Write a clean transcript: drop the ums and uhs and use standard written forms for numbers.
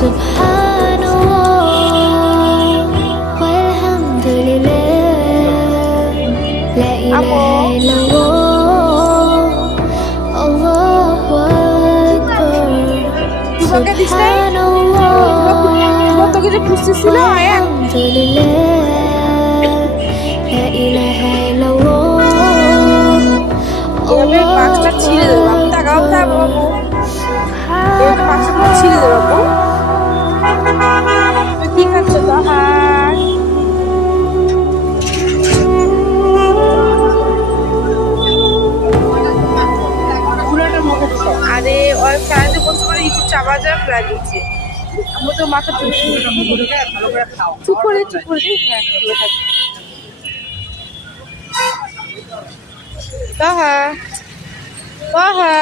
Subhanallah walhamdulillah la ilaha illallah Allahu akbar Subhanallah তোকে যে খুঁজতেছিল Ayaan La ilaha illallah এভাবে বাক্সটা ছিঁড়ে দেবো বাবু তাকাও তা বাবু এভাবে বাক্সটা ছিঁড়ে দেবো বাবু তুই কি খাচ্ছ তাহার আরে ওই ফ্যানে বলতে পারে একটু চাপা যা ফ্লাই দিচ্ছে আমার তো মাথা চুপ করে হ্যাঁ তাহা তাহা